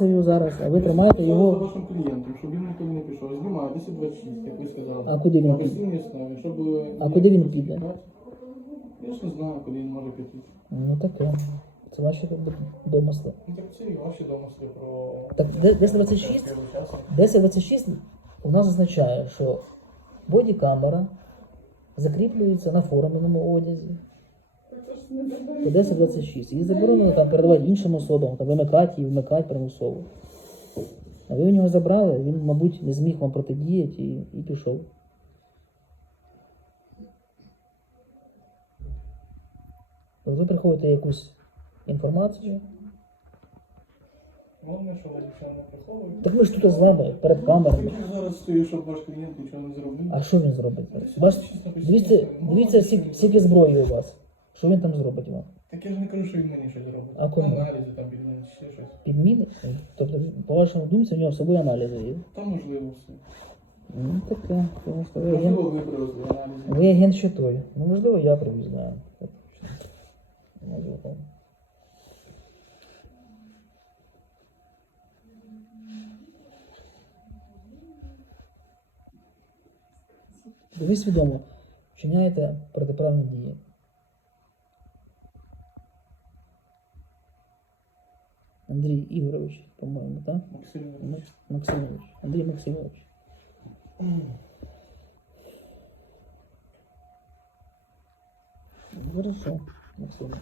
Зараз, а ви тримаєте його. вашим клієнтом, щоб він ніколи не пішов. Знімаю 1026, як ви сказали. А куди він На піде? постійній основі, щоб... А куди він піде? Я ж не знаю, куди він може піти. Ну таке. Це ваші домисли. Ну так це і ваші домисли про... Так, де- 1026? 1026 у нас означає, що бодікамера закріплюється на форменому одязі. По 1026. Її заборонено там передавати іншим особам, там вимикати і вмикати примусово. А ви у нього забрали, він, мабуть, не зміг вам протидіяти і, і пішов. Ви приходите якусь інформацію. Головне, що ви нічого не приховуєте. Так ми ж тут з вами перед камерами. Зараз стою, щоб ваш клієнт нічого не зробив. А що він зробить? Дивіться, дивіться скільки- скільки зброї у вас. Що він там зробить вам? Так я ж не кажу, що він мені щось робить. А кому? Аналізи там мене, ще щось. Підміни? Тобто, по вашому думці, у нього з собою аналізи є. Там можливо все. Ну таке, тому що ви Можливо, ви привезли аналізи. ви агент ще той. Ну, можливо, я привіз, знаю. Можливо. Ви свідомо вчиняєте протиправні дії. Андрій Ігорович, по-моєму, так? Максим, М- Максимович. Андрій Максимович. Хорошо, Максим.